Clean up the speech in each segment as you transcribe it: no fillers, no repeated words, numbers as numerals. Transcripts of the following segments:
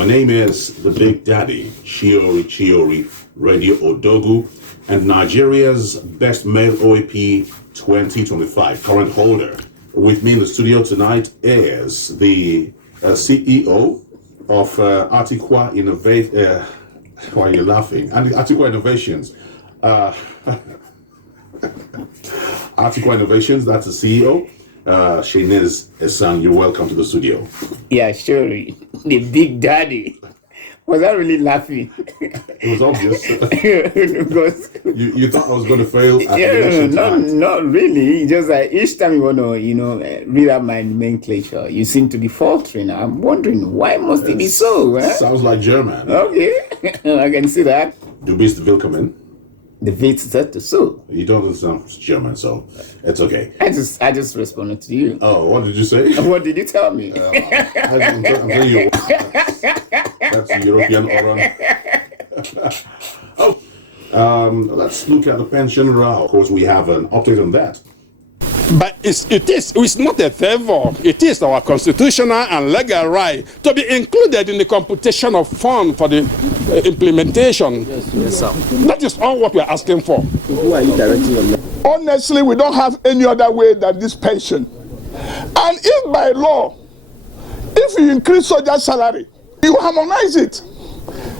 My name is the Big Daddy, Chiori Radio Odogu, and Nigeria's Best Male OAP 2025 current holder. With me in the studio tonight is the CEO of Artiqua Innovate. Why are you laughing? And Artiqua Innovations. Artiqua Innovations, that's the CEO. Shinez Esan, you're welcome to the studio. Yeah, sure. The Big Daddy. Was I really laughing? It was obvious. Because you thought I was going to fail at not really. Just like each time you want to, read out my nomenclature, you seem to be faltering. I'm wondering, why must it be so? Huh? Sounds like German. Okay, I can see that. Du bist willkommen. The Witz so. You don't understand German, so it's okay. I just responded to you. Oh, what did you say? What did you tell me? I'm telling you, that's a European oral. Let's look at the pension row. Of course, we have an update on that. But it's not a favor. It is our constitutional and legal right to be included in the computation of funds for the implementation. Yes, sir. That is all what we are asking for. Who are you directing your message? Honestly, we don't have any other way than this pension. And if by law, if you increase soldier salary, you harmonize it,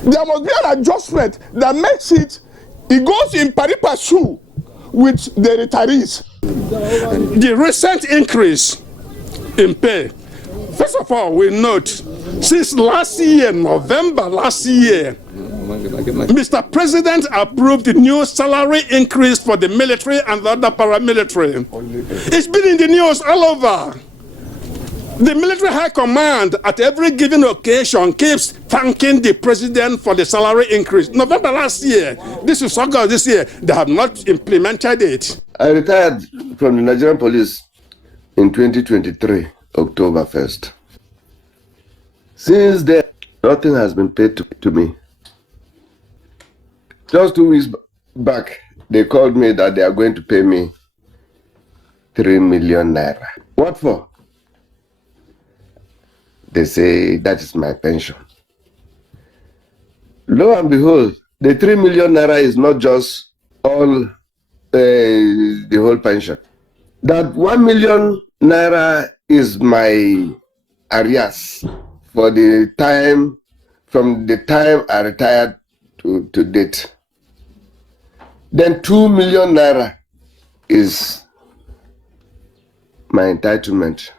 there must be an adjustment that makes it goes in pari passu with the retirees. The recent increase in pay, first of all, we note, since last year, November last year, Mr. President approved the new salary increase for the military and the other paramilitary. It's been in the news all over. The military high command at every given occasion keeps thanking the president for the salary increase. November last year, this is August this year, they have not implemented it. I retired from the Nigerian police in 2023, October 1st. Since then, nothing has been paid to me. Just 2 weeks back, they called me that they are going to pay me 3 million naira. What for? They say that is my pension. Lo and behold, the 3 million naira is not just all the whole pension. That 1 million naira is my arrears for the time, from the time I retired to date. Then 2 million naira is my entitlement.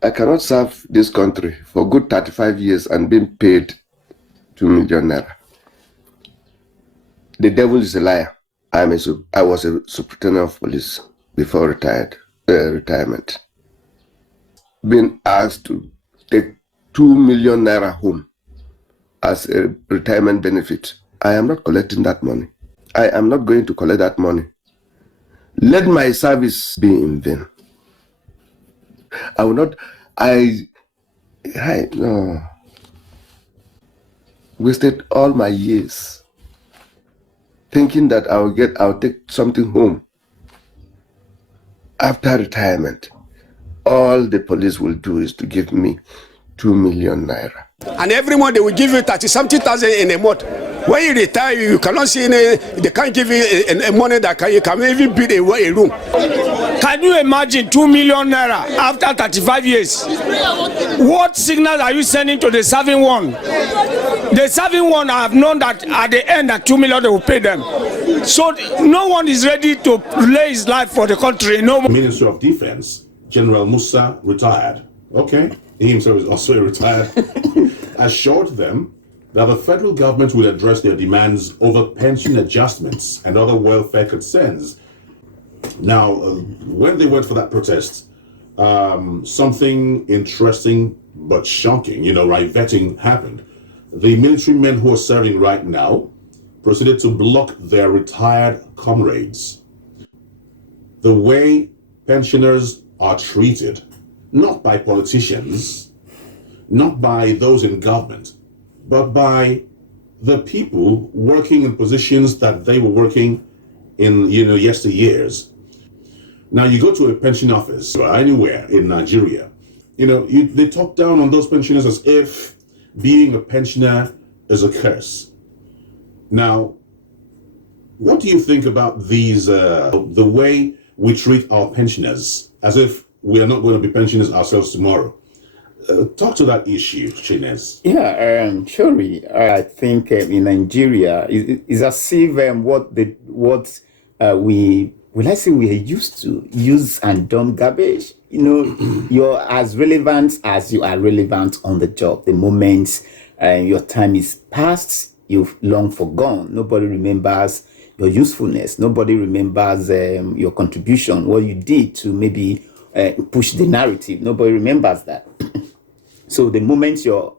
I cannot serve this country for good 35 years and being paid 2 million naira. The devil is a liar. I was a superintendent of police before retirement. Being asked to take 2 million naira home as a retirement benefit. I am not collecting that money. I am not going to collect that money. Let my service be in vain. I will not, no. Wasted all my years thinking that I'll take something home. After retirement, all the police will do is to give me 2 million naira. And every month they will give you 30-something,000 in a month. When you retire, you cannot see any, they can't give you a money that you can even build a room. Can you imagine 2 million naira after 35 years? What signal are you sending to the serving one? The serving one have known that at the end that 2 million they will pay them. So no one is ready to lay his life for the country. No. Minister of Defense, General Musa, retired. Okay, he himself is also retired. Assured them that the federal government will address their demands over pension adjustments and other welfare concerns. Now, when they went for that protest, something interesting but shocking, vetting happened. The military men who are serving right now proceeded to block their retired comrades. The way pensioners are treated, not by politicians, not by those in government, but by the people working in positions that they were working in, yesteryears. Now, you go to a pension office or anywhere in Nigeria, they talk down on those pensioners as if being a pensioner is a curse. Now, what do you think about these, the way we treat our pensioners as if we are not going to be pensioners ourselves tomorrow? Talk to that issue, Chinez. Yeah, surely. I think in Nigeria is as if we are used to use and dump garbage. You're as relevant as you are relevant on the job. The moment your time is past, you've long forgone. Nobody remembers your usefulness. Nobody remembers your contribution, what you did to maybe push the narrative. Nobody remembers that. So the moment you're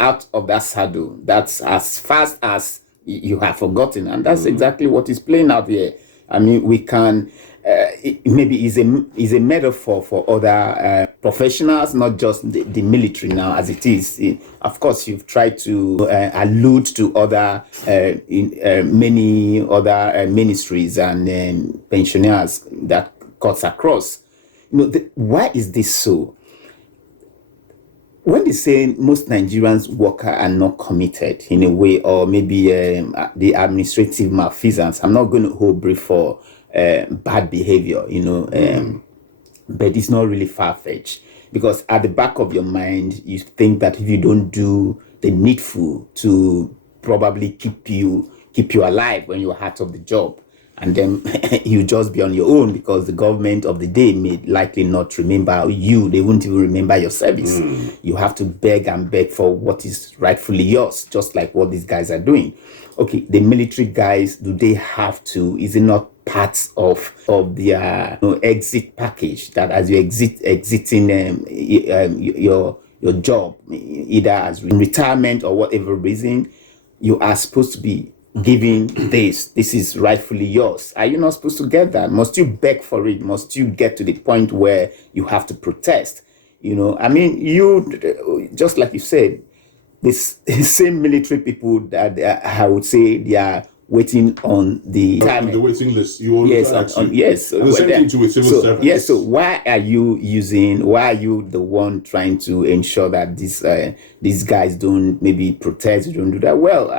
out of that saddle, that's as fast as you have forgotten. And that's exactly what is playing out here. I mean, we can, maybe is a metaphor for other professionals, not just the military now as it is. Of course, you've tried to allude to other, many other ministries and pensioners that cuts across. Why is this so? When they say most Nigerians workers are not committed in a way, or maybe the administrative malfeasance, I'm not going to hold brief for bad behavior, but it's not really far-fetched, because at the back of your mind, you think that if you don't do the needful to probably keep you alive when you're out of the job, and then you just be on your own, because the government of the day may likely not remember you. They won't even remember your service. You have to beg and beg for what is rightfully yours, just like what these guys are doing. Okay, the military guys, do they have to? Is it not part of their exit package, that as you exiting your job, either as retirement or whatever reason, you are supposed to be giving this is rightfully yours? Are you not supposed to get that? Must you beg for it? Must you get to the point where you have to protest? I mean, you, just like you said, this same military people that I would say they are waiting on the waiting list. You yes, yes. The same thing to with civil servants. Yes. So why are you the one trying to ensure that these guys don't maybe protest, don't do that? Well,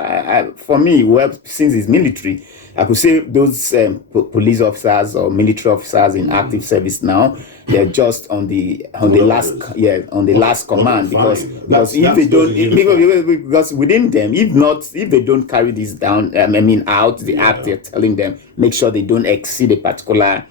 for me, since it's military, I could say those police officers or military officers in active service now, they're just on the last command, because if they don't, because within them, if they don't carry this down, out the act, they're telling them make sure they don't exceed a particular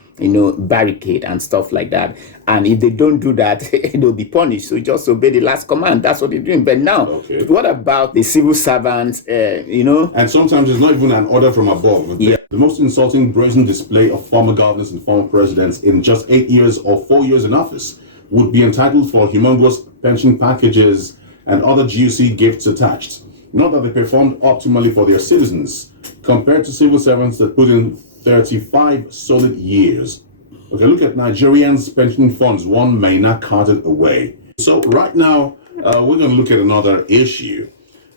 barricade and stuff like that. And if they don't do that, they'll be punished. So just obey the last command. That's what they're doing. But now, what about the civil servants? And sometimes it's not even an order from above. The most insulting, brazen display of former governors and former presidents in just 8 years or 4 years in office would be entitled for humongous pension packages and other juicy gifts attached. Not that they performed optimally for their citizens, compared to civil servants that put in 35 solid years. Okay, look at Nigerians' pension funds, one may not carted away. So right now, we're going to look at another issue.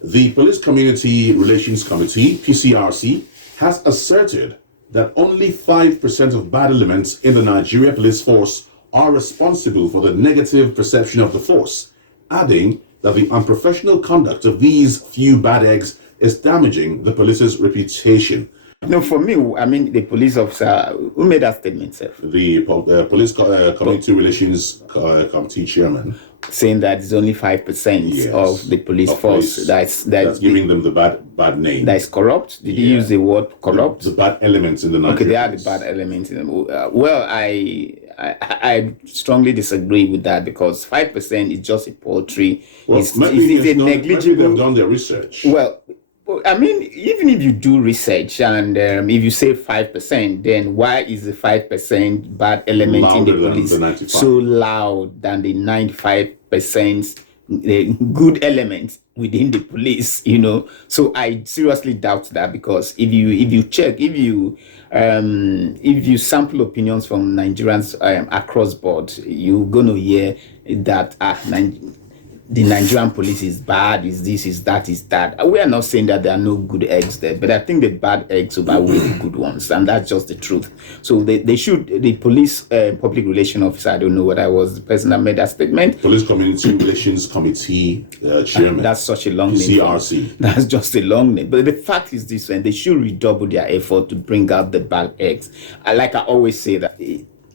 The Police Community Relations Committee, PCRC, has asserted that only 5% of bad elements in the Nigeria police force are responsible for the negative perception of the force, adding that the unprofessional conduct of these few bad eggs is damaging the police's reputation. No, for me, I mean, the police officer who made that statement, sir. The Police Community Relations Committee chairman, saying that it's only 5% of the police force that's giving them the bad name. That is corrupt. Did he use the word corrupt? The bad elements in the Nigerian. Okay, they are the bad elements in them. Well, I strongly disagree with that, because 5% is just a poultry. Well, it's a negligible. Maybe they've done their research. Well, I mean, even if you do research and if you say 5%, then why is the 5% bad element louder in the police the so loud than the 95% good element within the police? So I seriously doubt that, because if you check, if you sample opinions from Nigerians across board, you're gonna hear that the Nigerian police is bad, is this, is that, is that. We are not saying that there are no good eggs there, but I think the bad eggs overweigh the good ones, and that's just the truth. So they should, the police public relation officer, I don't know what I was, the person that made that statement. Police Community Relations Committee Chairman. That's such a long name. CRC. That's just a long name. But the fact is this, and they should redouble their effort to bring out the bad eggs. Like I always say that,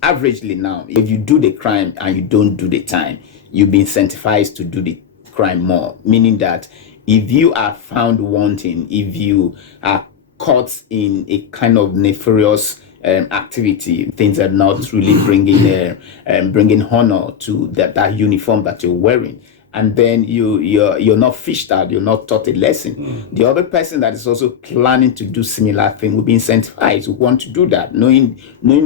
averagely now, if you do the crime and you don't do the time, you'll be incentivized to do the crime more. Meaning that if you are found wanting, if you are caught in a kind of nefarious activity, things are not really bringing honor to that uniform that you're wearing, and then you're not fished out, you're not taught a lesson. The other person that is also planning to do similar thing will be incentivized, will want to do that, knowing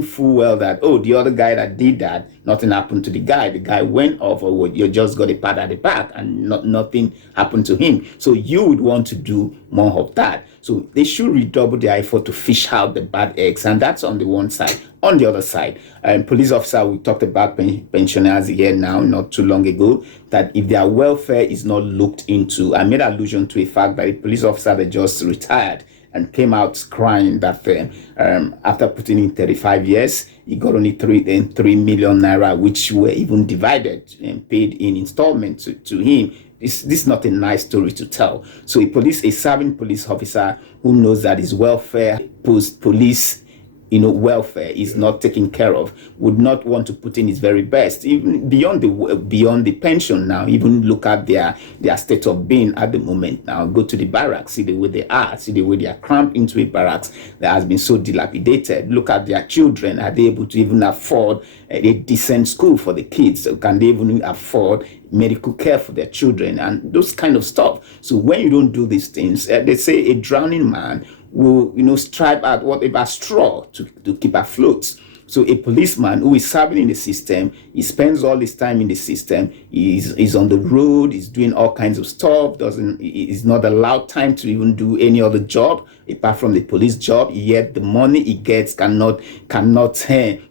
full well that, oh, the other guy that did that, nothing happened to the guy went off, or you just got a pat at the back and nothing happened to him. So you would want to do more of that. So they should redouble their effort to fish out the bad eggs, and that's on the one side. On the other side, police officer, we talked about pensioners here now, not too long ago, that if their welfare is not looked into, I made allusion to a fact that a police officer that just retired and came out crying that after putting in 35 years, he got only 3 million naira, which were even divided and paid in installment to him. This is not a nice story to tell. So a serving police officer who knows that his welfare, police welfare is not taken care of, would not want to put in his very best, even beyond the pension now. Even look at their state of being at the moment now. Go to the barracks, see the way they are, see the way they are cramped into a barracks that has been so dilapidated. Look at their children. Are they able to even afford a decent school for the kids? Can they even afford medical care for their children and those kind of stuff? So when you don't do these things, they say a drowning man will strive at whatever straw to keep afloat. So a policeman who is serving in the system, he spends all his time in the system, he's on the road, he's doing all kinds of stuff, he's not allowed time to even do any other job apart from the police job, yet the money he gets cannot compete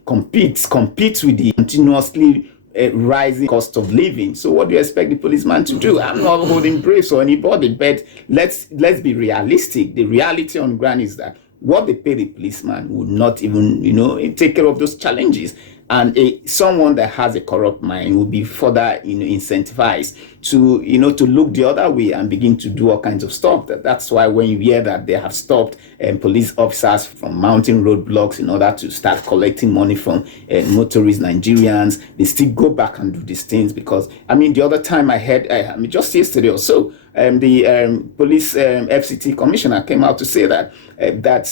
with the continuously rising cost of living. So what do you expect the policeman to do? I'm not holding briefs or anybody, but let's be realistic. The reality on ground is that what they pay the policeman would not even take care of those challenges. And someone that has a corrupt mind will be further incentivized to look the other way and begin to do all kinds of stuff. That's why when you hear that they have stopped police officers from mounting roadblocks in order to start collecting money from motorist Nigerians, they still go back and do these things. Because the other time I heard, just yesterday or so, the police FCT commissioner came out to say that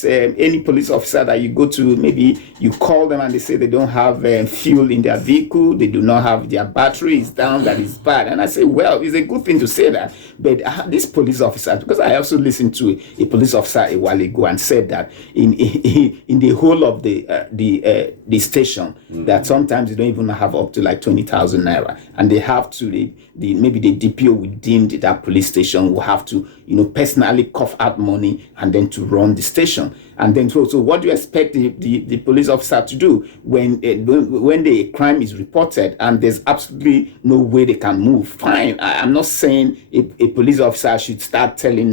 any police officer that you go to, maybe you call them and they say they don't have fuel in their vehicle, they do not have, their battery is down, that is bad. And I say, well, it's a good thing to say that, but this police officer, because I also listened to a police officer a while ago and said that in the whole of the station, that sometimes they don't even have up to like 20,000 naira, and they have to maybe the DPO within that police station will have to personally cough out money and then to run the station. And then so what do you expect the police officer to do when the crime is reported and there's absolutely no way they can move? Fine, I'm not saying a police officer should start telling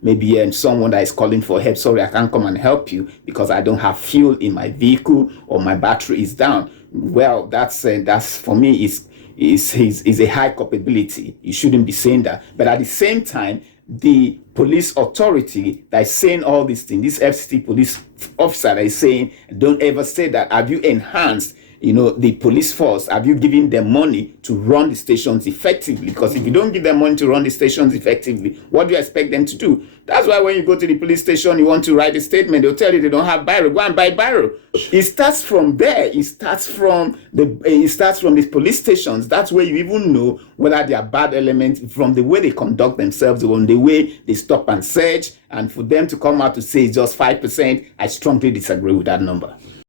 maybe someone that is calling for help, sorry, I can't come and help you because I don't have fuel in my vehicle or my battery is down. Well, that's for me is a high culpability. You shouldn't be saying that. But at the same time, the police authority that is saying all these things, this FCT police officer that is saying, don't ever say that. Have you enhanced the police force? Have you given them money to run the stations effectively? Because if you don't give them money to run the stations effectively, what do you expect them to do? That's why when you go to the police station, you want to write a statement, they'll tell you they don't have biro. Go and buy biro. It starts from there. It starts from the police stations. That's where you even know whether they are bad elements from the way they conduct themselves, from the way they stop and search. And for them to come out to say it's just 5%, I strongly disagree with that number.